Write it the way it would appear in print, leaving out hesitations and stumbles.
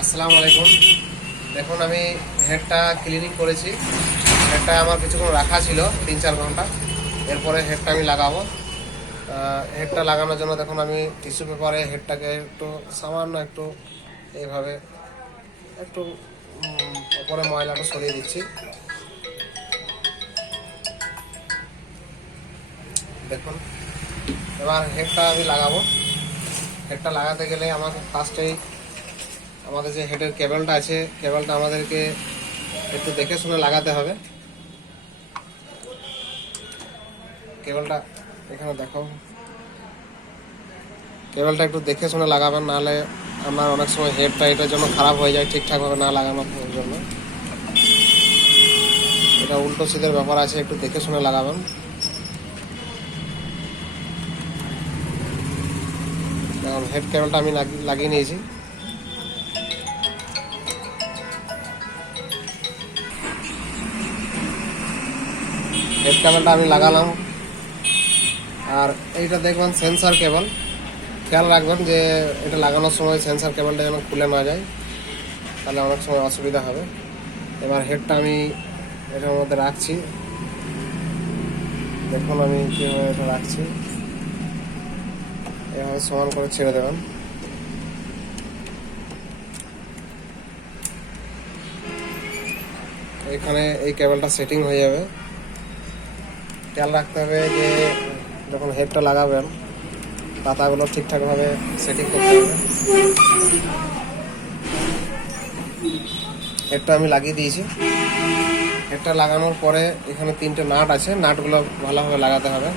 আসসালামু আলাইকুম। দেখুন আমি হেডটা ক্লিনিং করেছি। হেডটা আমার কিছুক্ষণ রাখা ছিল 3-4 ঘন্টা। এরপরে হেডটা আমি লাগাবো। হেডটা লাগানোর জন্য দেখুন আমি টিস্যু পেপারে হেডটাকে একটু সামান্য একটু এইভাবে একটু উপরে ময়লাটা সরিয়ে দিচ্ছি। দেখুন এবার হেডটা আমি লাগাবো। হেডটা লাগাতে গেলে আমাকে ফার্স্টেই আমাদের যে হেডের কেবলটা আছে, কেবলটা আমাদেরকে একটু দেখে শুনে লাগাতে হবে। কেবলটা এখানে দেখো, কেবলটা একটু দেখে শুনে লাগাবেন, নাহলে আমার অনেক সময় হেডটা এটার জন্য খারাপ হয়ে যায় ঠিকঠাকভাবে না লাগানোর জন্য। এটা উল্টো সিধের ব্যাপার আছে, একটু দেখে শুনে লাগাবেন। এখন হেড কেবলটা আমি লাগিয়ে নিয়েছি। হেড কেবলটা আমি লাগালাম। আর এইটা দেখবেন সেন্সার কেবল, খেয়াল রাখবেন যে এটা লাগানোর সময় সেন্সার কেবলটা যেন খুলে না যায়, তাহলে অনেক সময় অসুবিধা হবে। এবার হেডটা আমি এটার মধ্যে রাখছি। দেখুন আমি কীভাবে এটা রাখছি, এভাবে সমান করে ছেড়ে দেবেন। এখানে এই কেবলটা সেটিং হয়ে যাবে। খেয়াল রাখতে হবে যে যখন হেডটা লাগাবেন পাতাগুলো ঠিকঠাকভাবে সেটিং করতে হবে। হেডটা আমি লাগিয়ে দিয়েছি। হেডটা লাগানোর পরে এখানে 3টে নাট আছে, নাটগুলো ভালোভাবে লাগাতে হবে।